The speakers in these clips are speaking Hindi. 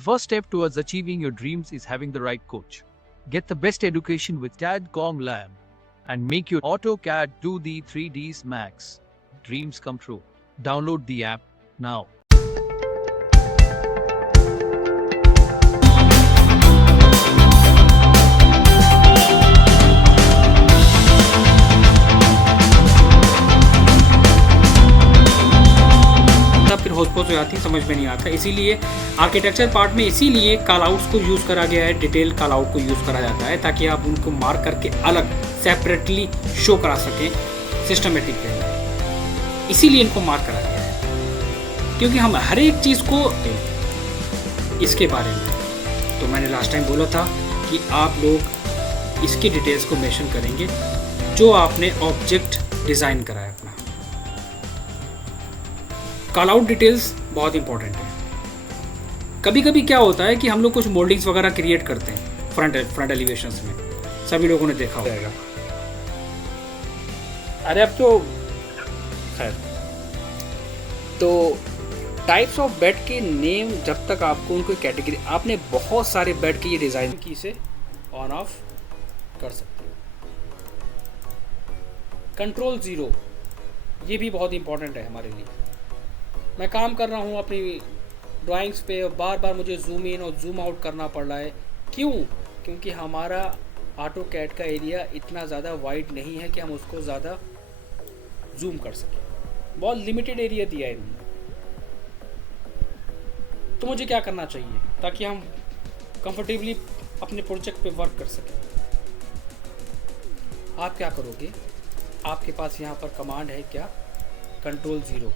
The first step towards achieving your dreams is having the right coach. Get the best education with TADCOM Lab and make your AutoCAD 2D 3Ds Max dreams come true. Download the app now. फिर होस्पोस हो जाती है, समझ में नहीं आता। इसीलिए आर्किटेक्चर पार्ट में इसीलिए कॉल आउट्स को यूज़ करा गया है, डिटेल कॉल आउट को यूज़ करा जाता है ताकि आप उनको मार्क करके अलग सेपरेटली शो करा सकें सिस्टमेटिक वे। इसीलिए इनको मार्क करा गया है क्योंकि हम हर एक चीज़ को इसके बारे में, तो मैंने लास्ट टाइम बोला था कि आप लोग इसकी डिटेल्स को मेंशन करेंगे जो आपने ऑब्जेक्ट डिज़ाइन करा है अपना। कॉल आउट डिटेल्स बहुत इंपॉर्टेंट है। कभी कभी क्या होता है कि हम लोग कुछ मोल्डिंग्स वगैरह क्रिएट करते हैं फ्रंट एलिवेशंस में, सभी लोगों ने देखा होगा। अरे अब तो खैर, तो टाइप्स ऑफ बेड के नेम जब तक आपको उनको कैटेगरी, आपने बहुत सारे बेड के ये डिज़ाइन की से ऑन ऑफ कर सकते हो। कंट्रोल 0 ये भी बहुत इंपॉर्टेंट है हमारे लिए। मैं काम कर रहा हूँ अपनी ड्राइंग्स पे और बार बार मुझे जूम इन और जूम आउट करना पड़ रहा है। क्यों? क्योंकि हमारा ऑटोकैड का एरिया इतना ज़्यादा वाइड नहीं है कि हम उसको ज़्यादा जूम कर सकें। बहुत लिमिटेड एरिया दिया है इन्होंने। तो मुझे क्या करना चाहिए ताकि हम कंफर्टेबली अपने प्रोजेक्ट पे वर्क कर सकें? आप क्या करोगे? आपके पास यहाँ पर कमांड है क्या? कंट्रोल 0।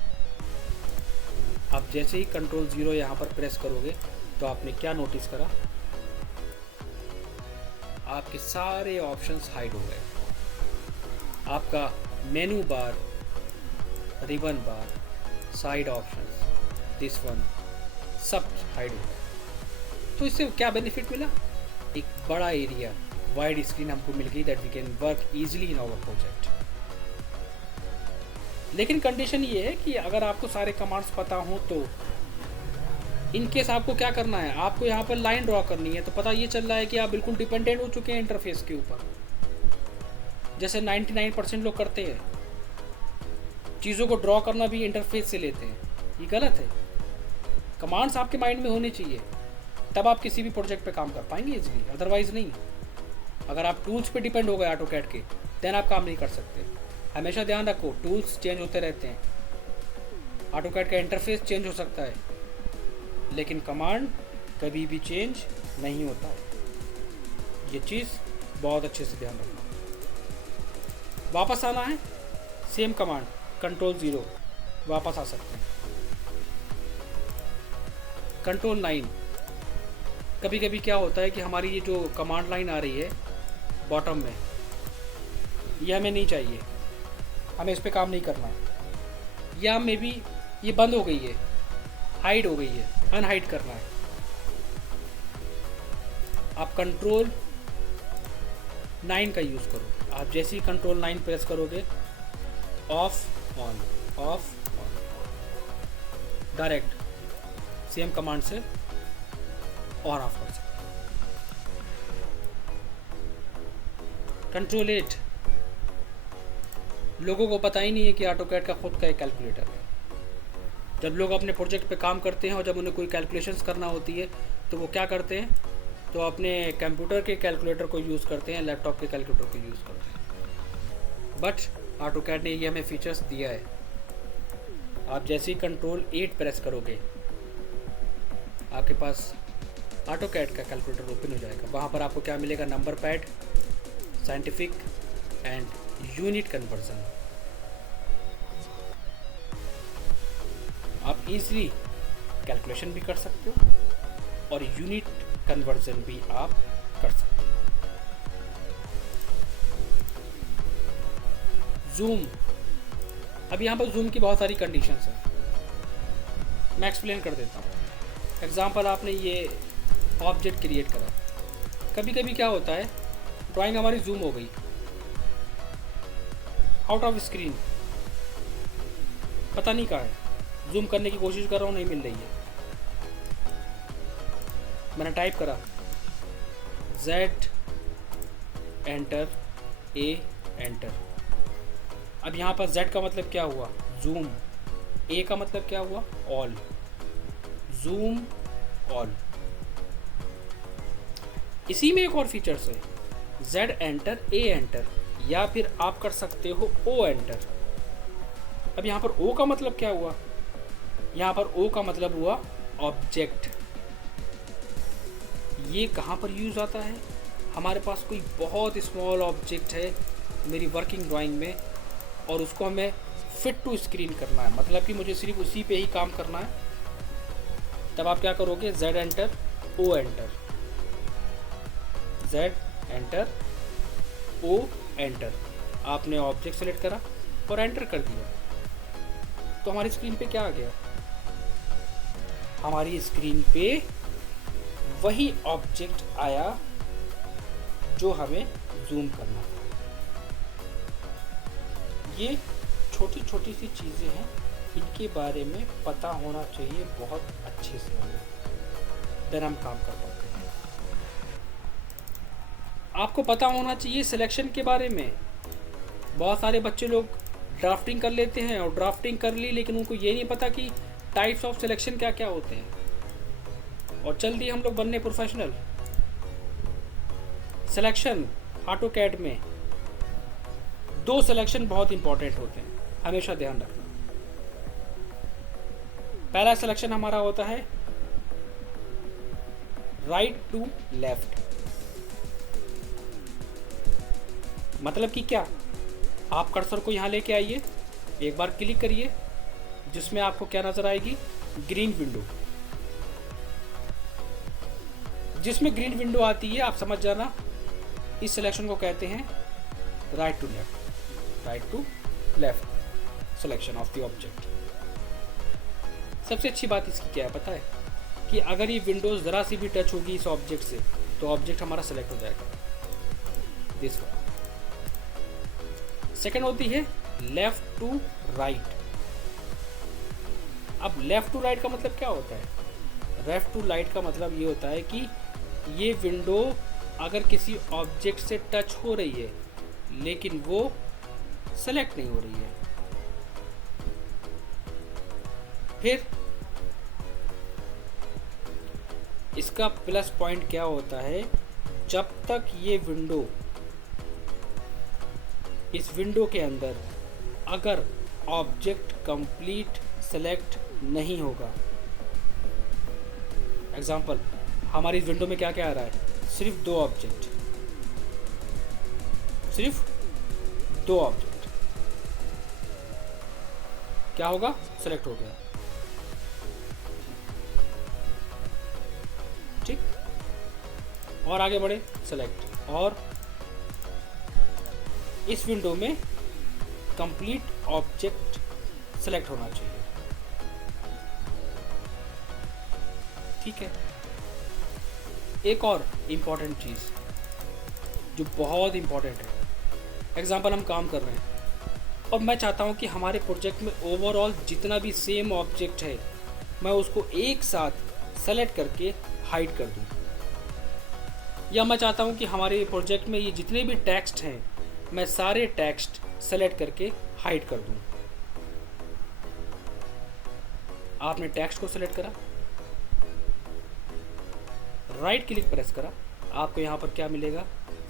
आप जैसे ही कंट्रोल 0 यहाँ पर प्रेस करोगे तो आपने क्या नोटिस करा? आपके सारे ऑप्शंस हाइड हो गए। आपका मेनू बार, ribbon bar, side options, this one, सब हाइड हो गए। तो इससे क्या बेनिफिट मिला? एक बड़ा एरिया, वाइड स्क्रीन हमको मिल गई that we can work easily in our project. लेकिन कंडीशन ये है कि अगर आपको सारे कमांड्स पता हों तो इन केस आपको क्या करना है, आपको यहाँ पर लाइन ड्रॉ करनी है। तो पता ये चल रहा है कि आप बिल्कुल डिपेंडेंट हो चुके हैं इंटरफेस के ऊपर, जैसे 99% लोग करते हैं। चीज़ों को ड्रॉ करना भी इंटरफेस से लेते हैं, ये गलत है। कमांड्स आपके माइंड में होने चाहिए, तब आप किसी भी प्रोजेक्ट पे काम कर पाएंगे इजीली, अदरवाइज नहीं। अगर आप टूल्स पे डिपेंड हो गए ऑटोकैड के, देन आप काम नहीं कर सकते। हमेशा ध्यान रखो, टूल्स चेंज होते रहते हैं, ऑटोकैड का इंटरफेस चेंज हो सकता है, लेकिन कमांड कभी भी चेंज नहीं होता है। ये चीज़ बहुत अच्छे से ध्यान रखना। वापस आना है, सेम कमांड कंट्रोल 0 वापस आ सकते हैं। कंट्रोल 9, कभी कभी क्या होता है कि हमारी ये जो कमांड लाइन आ रही है बॉटम में, ये हमें नहीं चाहिए, हमें इस पर काम नहीं करना है, या मे बी ये बंद हो गई है, हाइड हो गई है, अनहाइड करना है। आप कंट्रोल 9 का यूज़ करो। आप जैसे ही कंट्रोल 9 प्रेस करोगे, of on, of on, direct same command से ऑन ऑफ कर सकते। कंट्रोल 8, लोगों को पता ही नहीं है कि ऑटोकैड का खुद का एक कैलकुलेटर है। जब लोग अपने प्रोजेक्ट पे काम करते हैं और जब उन्हें कोई कैलकुलेशंस करना होती है तो वो क्या करते हैं, तो अपने कंप्यूटर के कैलकुलेटर को यूज़ करते हैं, लैपटॉप के कैलकुलेटर को यूज़ करते हैं। बट ऑटोकैड ने ये हमें फीचर्स दिया है। आप जैसे ही कंट्रोल 8 प्रेस करोगे, आपके पास ऑटोकैड का कैलकुलेटर ओपन हो जाएगा। वहाँ पर आपको क्या मिलेगा? Number pad, scientific and unit conversion. आप इजीली कैलकुलेशन भी कर सकते हो और यूनिट कन्वर्जन भी आप कर सकते हो। जूम, अब यहाँ पर जूम की बहुत सारी कंडीशंस हैं, मैं एक्सप्लेन कर देता हूँ। एग्जांपल, आपने ये ऑब्जेक्ट क्रिएट करा, कभी कभी क्या होता है ड्राइंग हमारी जूम हो गई, आउट ऑफ स्क्रीन, पता नहीं कहाँ है, जूम करने की कोशिश कर रहा हूँ नहीं मिल रही है। मैंने टाइप करा Z एंटर A एंटर। अब यहाँ पर Z का मतलब क्या हुआ, जूम। A का मतलब क्या हुआ, ऑल। Zoom all. इसी में एक और फीचर्स है, Z एंटर A एंटर, या फिर आप कर सकते हो O एंटर। अब यहाँ पर O का मतलब क्या हुआ, यहाँ पर O का मतलब हुआ ऑब्जेक्ट। ये कहाँ पर यूज़ आता है, हमारे पास कोई बहुत स्मॉल ऑब्जेक्ट है मेरी वर्किंग ड्राइंग में और उसको हमें फिट टू स्क्रीन करना है, मतलब कि मुझे सिर्फ उसी पे ही काम करना है। तब आप क्या करोगे, Z enter O enter, Z enter O enter. आपने ऑब्जेक्ट सेलेक्ट करा और एंटर कर दिया, तो हमारी स्क्रीन पे क्या आ गया, हमारी स्क्रीन पे वही ऑब्जेक्ट आया जो हमें जूम करना था। ये छोटी छोटी सी चीज़ें हैं, इनके बारे में पता होना चाहिए बहुत अच्छे से हमें, देन हम काम कर पाते हैं। आपको पता होना चाहिए सिलेक्शन के बारे में। बहुत सारे बच्चे लोग ड्राफ्टिंग कर लेते हैं और ड्राफ्टिंग कर ली, लेकिन उनको ये नहीं पता कि टाइप्स ऑफ सिलेक्शन क्या क्या होते हैं, और चल दिए हम लोग बनने प्रोफेशनल। सिलेक्शन ऑटोकैड में 2 सिलेक्शन बहुत इंपॉर्टेंट होते हैं, हमेशा ध्यान रखना। पहला सिलेक्शन हमारा होता है राइट टू लेफ्ट। मतलब कि क्या, आप कर्सर को यहाँ लेके आइए, एक बार क्लिक करिए, जिसमें आपको क्या नजर आएगी, ग्रीन विंडो। जिसमें ग्रीन विंडो आती है, आप समझ जाना इस सिलेक्शन को कहते हैं right to left. Right to left selection of the object. सबसे अच्छी बात इसकी क्या है पता है, कि अगर ये विंडोज ज़रा सी भी टच होगी इस ऑब्जेक्ट से, तो ऑब्जेक्ट हमारा सेलेक्ट हो जाएगा, दिस वन। सेकंड होती है लेफ्ट टू राइट। अब लेफ्ट टू राइट का मतलब क्या होता है, लेफ्ट टू राइट का मतलब ये होता है कि ये विंडो अगर किसी ऑब्जेक्ट से टच हो रही है लेकिन वो सेलेक्ट नहीं हो रही है, फिर इसका प्लस पॉइंट क्या होता है, जब तक ये विंडो, इस विंडो के अंदर अगर ऑब्जेक्ट कंप्लीट सेलेक्ट नहीं होगा, एग्जांपल हमारी इस विंडो में क्या क्या आ रहा है, सिर्फ 2 ऑब्जेक्ट, सिर्फ 2 ऑब्जेक्ट, क्या होगा, सेलेक्ट हो गया, ठीक। और आगे बढ़े, सेलेक्ट, और इस विंडो में कंप्लीट ऑब्जेक्ट सेलेक्ट होना चाहिए, ठीक है। एक और इम्पॉर्टेंट चीज़ जो बहुत इम्पॉर्टेंट है, एग्जांपल हम काम कर रहे हैं और मैं चाहता हूं कि हमारे प्रोजेक्ट में ओवरऑल जितना भी सेम ऑब्जेक्ट है मैं उसको एक साथ सेलेक्ट करके हाइड कर दूं, या मैं चाहता हूं कि हमारे प्रोजेक्ट में ये जितने भी टेक्स्ट हैं मैं सारे टेक्स्ट सेलेक्ट करके हाइड कर दूं। आपने टेक्स्ट को सेलेक्ट करा, राइट क्लिक प्रेस करा, आपको यहाँ पर क्या मिलेगा,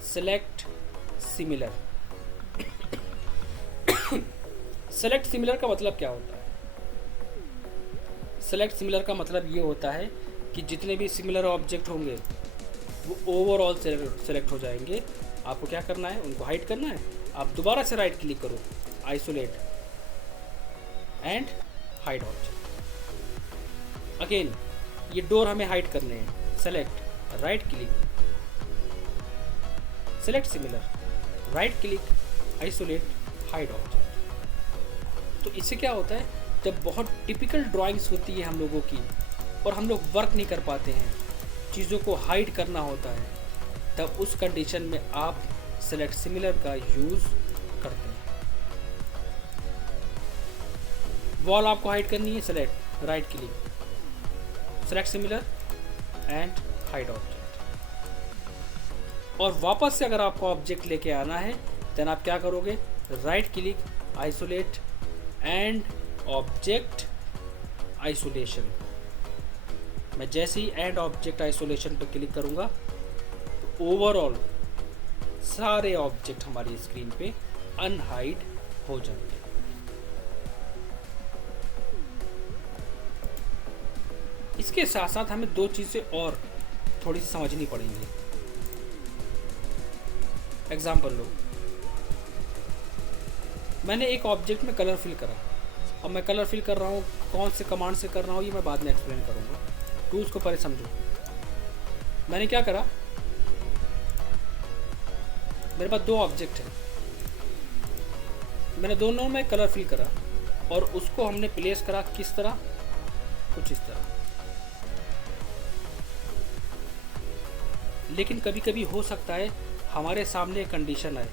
सेलेक्ट सिमिलर। सेलेक्ट सिमिलर का मतलब क्या होता है, सेलेक्ट सिमिलर का मतलब ये होता है कि जितने भी सिमिलर ऑब्जेक्ट होंगे वो ओवरऑल सेलेक्ट हो जाएंगे। आपको क्या करना है, उनको हाइड करना है। आप दोबारा से राइट क्लिक करो, isolate and hide object. Again ये डोर हमें हाइड करने हैं, select, right click, select similar, right click, isolate, hide object. तो इससे क्या होता है, जब बहुत टिपिकल ड्राइंग्स होती है हम लोगों की और हम लोग वर्क नहीं कर पाते हैं, चीज़ों को हाइड करना होता है, तब उस कंडीशन में आप सेलेक्ट सिमिलर का यूज़ करते हैं। वॉल आपको हाइड करनी है, select, right click, select similar and hide object. और वापस से अगर आपको ऑब्जेक्ट लेके आना है देन आप क्या करोगे, right click, isolate and object isolation. मैं जैसे ही एंड ऑब्जेक्ट आइसोलेशन पर क्लिक करूंगा तो ओवरऑल सारे ऑब्जेक्ट हमारी स्क्रीन पे अनहाइड हो जाएंगे। इसके साथ साथ हमें दो चीज़ें और थोड़ी सी समझनी पड़ेंगी। एग्जाम्पल लो, मैंने एक ऑब्जेक्ट में कलर फिल करा। अब मैं कलर फिल कर रहा हूँ, कौन से कमांड से कर रहा हूँ ये मैं बाद में एक्सप्लेन करूँगा, टूल्स को पहले समझो। मैंने क्या करा, मेरे पास दो ऑब्जेक्ट है, मैंने दोनों में कलर फिल करा और उसको हमने प्लेस करा किस तरह, कुछ इस तरह। लेकिन कभी कभी हो सकता है हमारे सामने एक कंडीशन आए,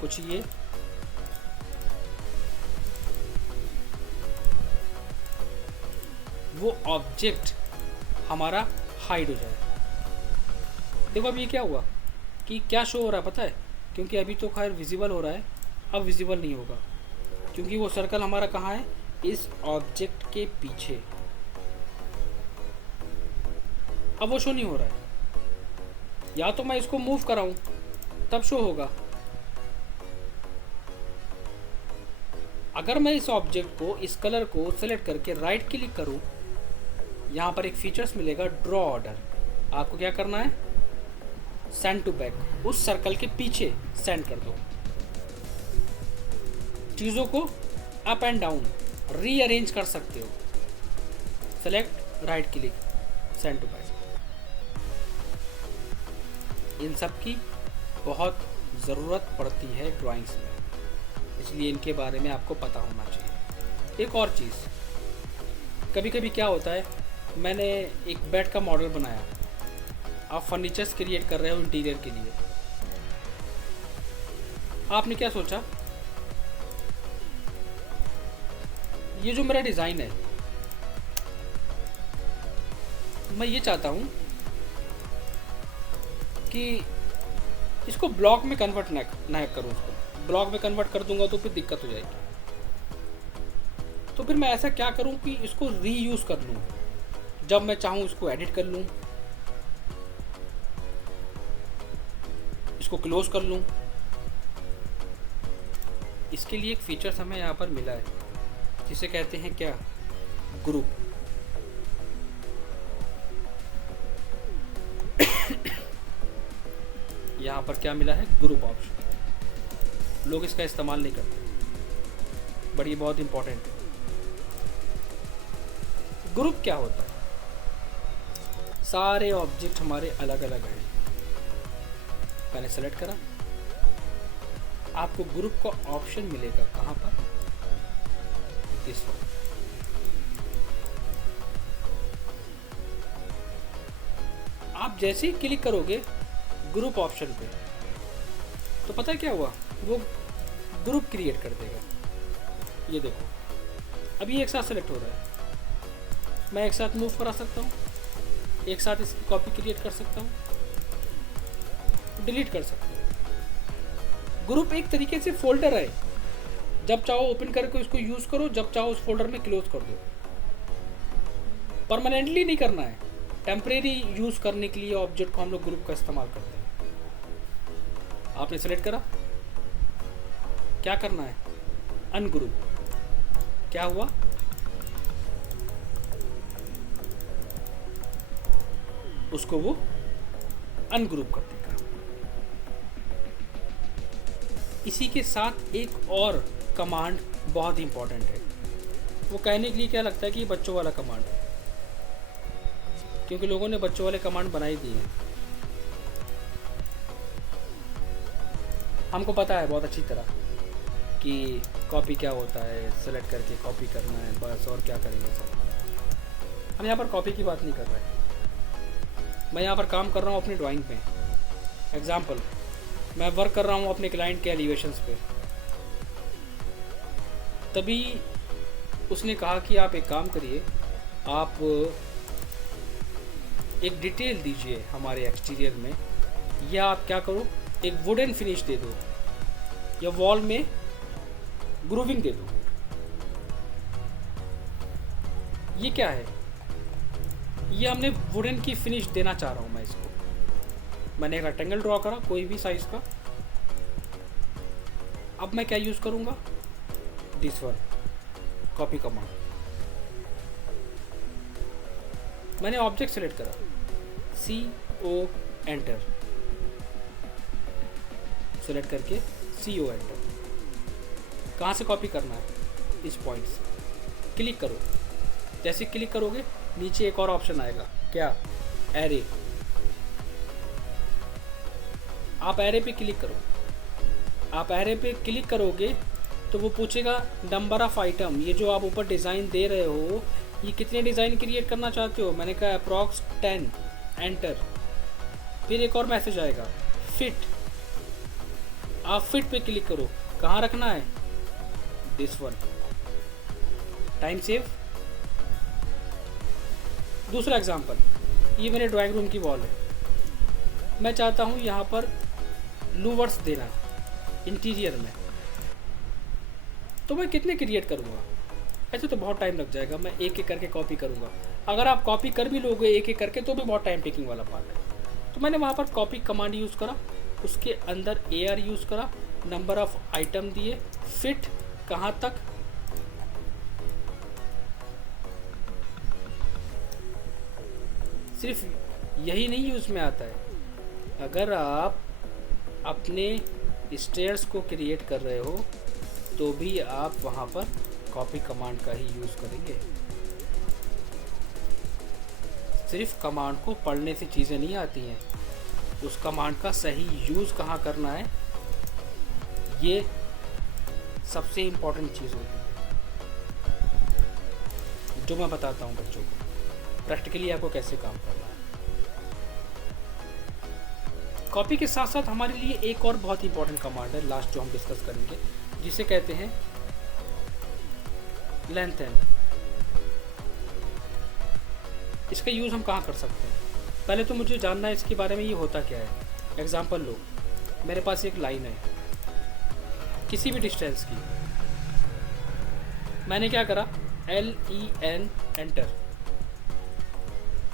कुछ ये, वो ऑब्जेक्ट हमारा हाइड हो जाए। देखो अब ये क्या हुआ कि क्या शो हो रहा है पता है, क्योंकि अभी तो खैर विजिबल हो रहा है, अब विजिबल नहीं होगा क्योंकि वो सर्कल हमारा कहाँ है, इस ऑब्जेक्ट के पीछे। अब वो शो नहीं हो रहा है, या तो मैं इसको मूव कराऊं तब शो होगा। अगर मैं इस ऑब्जेक्ट को, इस कलर को सेलेक्ट करके राइट क्लिक करूं, यहाँ पर एक फीचर्स मिलेगा ड्रॉ ऑर्डर। आपको क्या करना है, सेंड टू बैक, उस सर्कल के पीछे सेंड कर दो। चीज़ों को अप एंड डाउन रीअरेंज कर सकते हो। Select, right click, send to back. इन सब की बहुत ज़रूरत पड़ती है ड्राइंग्स में, इसलिए इनके बारे में आपको पता होना चाहिए। एक और चीज़, कभी कभी क्या होता है, मैंने एक बेड का मॉडल बनाया, आप फर्नीचर्स क्रिएट कर रहे हो इंटीरियर के लिए। आपने क्या सोचा, ये जो मेरा डिज़ाइन है, मैं ये चाहता हूँ कि इसको ब्लॉक में कन्वर्ट ना करूँ, उसको ब्लॉक में कन्वर्ट कर दूंगा तो फिर दिक्कत हो जाएगी। तो फिर मैं ऐसा क्या करूँ कि इसको रीयूज़ कर लूँ, जब मैं चाहूँ इसको एडिट कर लूँ, इसको क्लोज कर लूँ। इसके लिए एक फीचर्स हमें यहाँ पर मिला है जिसे कहते हैं क्या, ग्रुप। यहाँ पर क्या मिला है, ग्रुप ऑप्शन। लोग इसका इस्तेमाल नहीं करते, बट ये बहुत इंपॉर्टेंट है। ग्रुप क्या होता है, सारे ऑब्जेक्ट हमारे अलग अलग हैं, मैंने सेलेक्ट करा, आपको ग्रुप का ऑप्शन मिलेगा कहाँ पर, इस वक्त। आप जैसे ही क्लिक करोगे ग्रुप ऑप्शन पे तो पता है क्या हुआ, वो ग्रुप क्रिएट कर देगा। ये देखो अभी एक साथ सेलेक्ट हो रहा है, मैं एक साथ मूव करा सकता हूँ, एक साथ इसकी कॉपी क्रिएट कर सकता हूँ, डिलीट कर सकता हूँ। ग्रुप एक तरीके से फोल्डर है, जब चाहो ओपन करके उसको यूज़ करो, जब चाहो उस फोल्डर में क्लोज कर दो। परमानेंटली नहीं करना है, टेम्परेरी यूज़ करने के लिए ऑब्जेक्ट को हम लोग ग्रुप का इस्तेमाल करते हैं। आपने सेलेक्ट करा, क्या करना है, अनग्रुप। क्या हुआ, उसको वो अनग्रुप कर देगा। इसी के साथ एक और कमांड बहुत इंपॉर्टेंट है, वो कहने के लिए क्या लगता है कि ये बच्चों वाला कमांड है, क्योंकि लोगों ने बच्चों वाले कमांड बनाई दिए हैं। हमको पता है बहुत अच्छी तरह कि कॉपी क्या होता है, सेलेक्ट करके कॉपी करना है बस, और क्या करेंगे सब। हम यहाँ पर कॉपी की बात नहीं कर रहे हैं, मैं यहाँ पर काम कर रहा हूँ अपनी ड्राइंग पे। एग्जाम्पल, मैं वर्क कर रहा हूँ अपने क्लाइंट के एलिवेशंस पे, तभी उसने कहा कि आप एक काम करिए, आप एक डिटेल दीजिए हमारे एक्सटीरियर में, या आप क्या करो, एक वुडन फिनिश दे दो, या वॉल में ग्रूविंग दे दो। ये क्या है? ये हमने वुडन की फिनिश देना चाह रहा हूँ मैं इसको। मैंने एक रेक्टेंगल ड्रॉ करा कोई भी साइज का। अब मैं क्या यूज़ करूँगा? This one, copy command. मैंने ऑब्जेक्ट सेलेक्ट करा, CO एंटर, सेलेक्ट करके CO एंटर। कहाँ से कॉपी करना है? इस पॉइंट से। क्लिक करो। जैसे क्लिक करोगे नीचे एक और ऑप्शन आएगा, क्या? एरे। आप एरे पे क्लिक करो। आप एरे पे क्लिक करोगे तो वो पूछेगा नंबर ऑफ आइटम। ये जो आप ऊपर डिज़ाइन दे रहे हो, ये कितने डिज़ाइन क्रिएट करना चाहते हो? मैंने कहा अप्रॉक्स 10, एंटर। फिर एक और मैसेज आएगा, फिट। आप फिट पे क्लिक करो। कहाँ रखना है? This one. Time save. दूसरा एग्जांपल, ये मेरे ड्राइंग रूम की वॉल है। मैं चाहता हूँ यहाँ पर लूवर्स देना इंटीरियर में, तो मैं कितने क्रिएट करूँगा? ऐसे तो बहुत टाइम लग जाएगा। मैं एक एक करके कॉपी करूँगा। अगर आप कॉपी कर भी लोगे एक एक करके तो भी बहुत टाइम टेकिंग वाला पार्ट है। तो मैंने वहाँ पर कॉपी कमांड यूज़ करा, उसके अंदर AR यूज़ करा, नंबर ऑफ आइटम दिए, फिट कहाँ तक, सिर्फ यही नहीं यूज़ में आता है। अगर आप अपने स्टेयर्स को क्रिएट कर रहे हो तो भी आप वहाँ पर कॉपी कमांड का ही यूज़ करेंगे। सिर्फ कमांड को पढ़ने से चीज़ें नहीं आती हैं, उस कमांड का सही यूज़ कहाँ करना है, ये सबसे इम्पोर्टेंट चीज़ होती है, जो मैं बताता हूँ बच्चों को प्रैक्टिकली आपको कैसे काम करना है। कॉपी के साथ साथ हमारे लिए एक और बहुत इंपॉर्टेंट कमांड है, लास्ट जो हम डिस्कस करेंगे, जिसे कहते हैं लेंथन। इसका यूज़ हम कहाँ कर सकते हैं? पहले तो मुझे जानना है इसके बारे में, ये होता क्या है। एग्जांपल लो, मेरे पास एक लाइन है किसी भी डिस्टेंस की। मैंने क्या करा? LEN enter.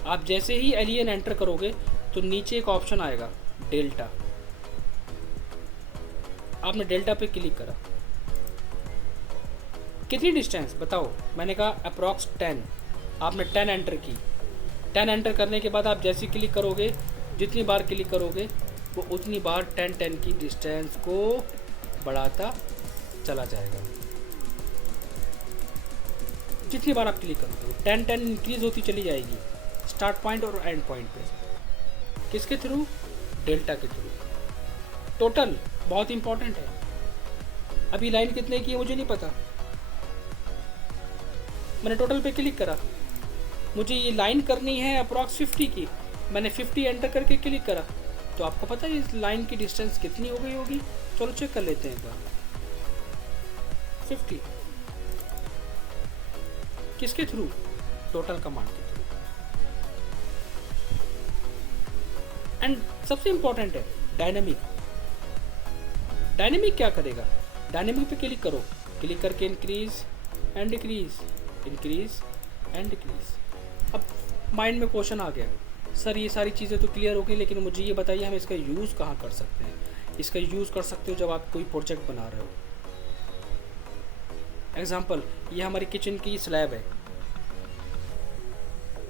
आप जैसे ही LEN एंटर करोगे तो नीचे एक ऑप्शन आएगा डेल्टा। आपने डेल्टा पे क्लिक करा। कितनी डिस्टेंस बताओ? मैंने कहा अप्रॉक्स 10। आपने 10 एंटर की। 10 एंटर करने के बाद आप जैसे क्लिक करोगे, जितनी बार क्लिक करोगे वो उतनी बार 10 की डिस्टेंस को बढ़ाता चला जाएगा। जितनी बार आप क्लिक करोगे 10 इंक्रीज होती चली जाएगी, स्टार्ट पॉइंट और एंड पॉइंट पे। किसके थ्रू? डेल्टा के थ्रू। टोटल बहुत इंपॉर्टेंट है। अभी लाइन कितने की है मुझे नहीं पता, मैंने टोटल पे क्लिक करा। मुझे ये लाइन करनी है अप्रॉक्स 50 की, मैंने 50 एंटर करके क्लिक करा। तो आपको पता है इस लाइन की डिस्टेंस कितनी हो गई होगी? चलो चेक कर लेते हैं एक बार। 50 किसके थ्रू? टोटल कमांड के थ्रू। एंड सबसे इंपॉर्टेंट है डायनेमिक। डायनेमिक क्या करेगा? डायनेमिक पे क्लिक करो, क्लिक करके increase and decrease, increase and decrease. अब माइंड में क्वेश्चन आ गया, सर ये सारी चीज़ें तो क्लियर हो गई, लेकिन मुझे ये बताइए हम इसका यूज़ कहाँ कर सकते हैं? इसका यूज़ कर सकते हो जब आप कोई प्रोजेक्ट बना रहे हो। एग्जाम्पल, ये हमारी किचन की स्लैब है,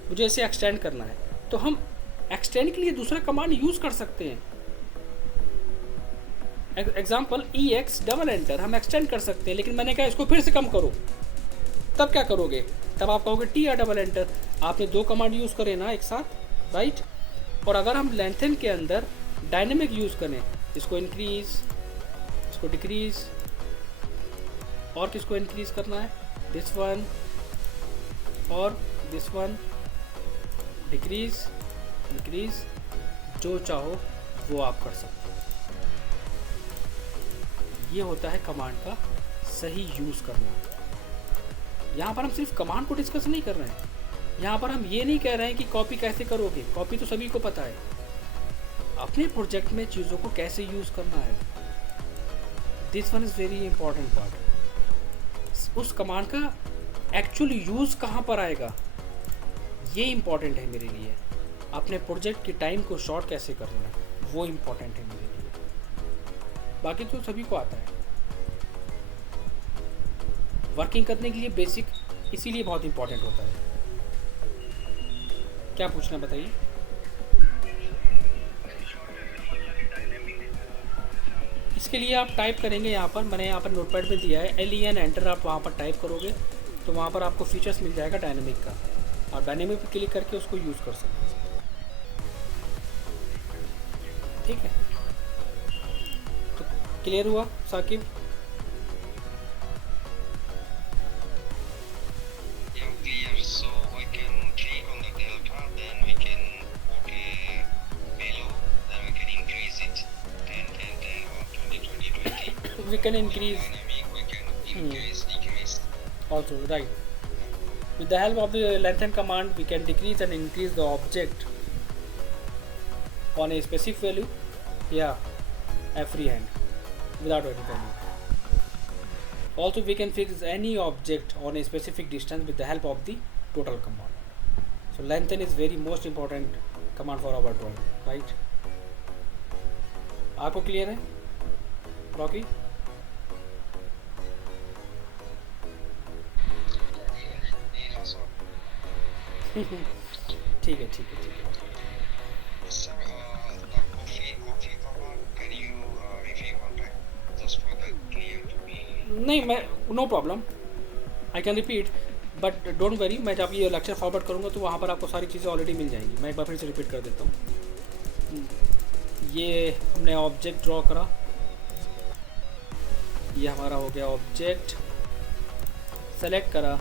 मुझे इसे एक्सटेंड करना है, तो हम एक्सटेंड के लिए दूसरा कमांड यूज़ कर सकते हैं। एग्जाम्पल EX डबल एंटर, हम एक्सटेंड कर सकते हैं, लेकिन मैंने कहा इसको फिर से कम करो। तब क्या करोगे? तब आप कहोगे TR डबल एंटर। आपने दो कमांड यूज़ करे ना एक साथ, राइट? और अगर हम लेंथन के अंदर डायनेमिक यूज़ करें, इसको इंक्रीज, इसको डिक्रीज, और किसको इंक्रीज करना है? दिस वन और दिस वन, डिक्रीज इंक्रीज, जो चाहो वो आप कर सकते हो। ये होता है कमांड का सही यूज़ करना। यहाँ पर हम सिर्फ कमांड को डिस्कस नहीं कर रहे हैं, यहाँ पर हम ये नहीं कह रहे हैं कि कॉपी कैसे करोगे, कॉपी तो सभी को पता है, अपने प्रोजेक्ट में चीज़ों को कैसे यूज़ करना है, this one is very important part. उस कमांड का एक्चुअल यूज़ कहाँ पर आएगा, ये इम्पॉर्टेंट है मेरे लिए। अपने प्रोजेक्ट की टाइम को शॉर्ट कैसे करना है, वो इम्पॉर्टेंट है मेरे लिए। बाकी तो सभी को आता है, वर्किंग करने के लिए बेसिक इसीलिए बहुत इम्पॉर्टेंट होता है। क्या पूछना बताइए। इसके लिए आप टाइप करेंगे, यहाँ पर मैंने यहाँ पर नोटपैड में दिया है LEN एंटर, आप वहाँ पर टाइप करोगे तो वहाँ पर आपको फीचर्स मिल जाएगा डायनेमिक का, और डायनेमिक पे क्लिक करके उसको यूज़ कर सकते हैं। ठीक है, तो क्लियर हुआ Saqib? Clear. So I can click on the delta, then we can put a value, then we can increase it 10, 10, 10 or 20, 20, 20. We can increase Dynamic, we can increase, decrease. also, right? With the help of the lengthen command, we can decrease and increase the object on a specific value. Yeah, a freehand without any value. Also, we can fix any object on a specific distance with the help of the total command. So, lengthen is very most important command for our drawing, right? आपको क्लियर है रॉकी? Yeah, so, ठीक है ठीक है ठीक है। sir, the coffee command, can you review on that? Just for the clear to be. नहीं, मैं no problem, I can repeat, but don't worry, मैं जब ये लेक्चर फॉरवर्ड करूँगा तो वहाँ पर आपको सारी चीज़ें ऑलरेडी मिल जाएंगी। मैं एक बार फिर से रिपीट कर देता हूँ। ये हमने ऑब्जेक्ट ड्रॉ करा, ये हमारा हो गया ऑब्जेक्ट, सेलेक्ट करा,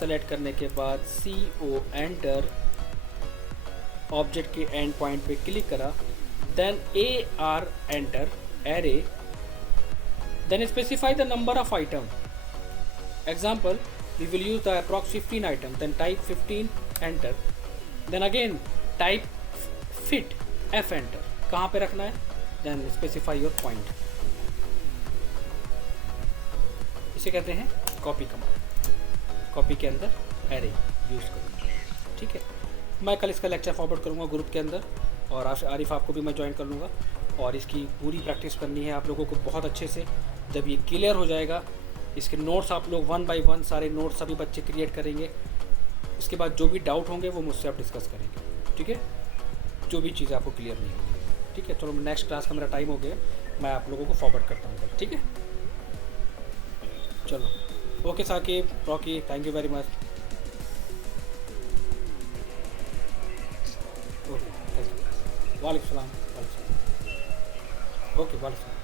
सेलेक्ट करने के बाद CO एंटर, ऑब्जेक्ट के एंड पॉइंट पे क्लिक करा, then AR enter, array, then specify the number of item. Example, we will use the approx 15 item, then type 15, enter, then again type fit, F enter, कहाँ पे रखना है, then specify your point। इसे कहते हैं कॉपी कमांड, कॉपी के अंदर एरे यूज करूँगा। ठीक है, मैं कल इसका लेक्चर फॉरवर्ड करूँगा ग्रुप के अंदर, और आरिफ आपको भी मैं ज्वाइन कर लूँगा, और इसकी पूरी प्रैक्टिस करनी है आप लोगों को बहुत अच्छे से। जब ये क्लियर हो जाएगा, इसके नोट्स आप लोग 1 बाय 1 सारे नोट्स सभी बच्चे क्रिएट करेंगे। इसके बाद जो भी डाउट होंगे वो मुझसे आप डिस्कस करेंगे। ठीक है, जो भी चीज़ें आपको क्लियर नहीं होगी। ठीक है, चलो नेक्स्ट क्लास का मेरा टाइम हो गया, मैं आप लोगों को फॉरवर्ड करता हूँ कल। ठीक है, चलो okay Saqib, Rocky, thank you very much. Okay, वालेकुम सलाम। ओके, वालेकुम सलाम।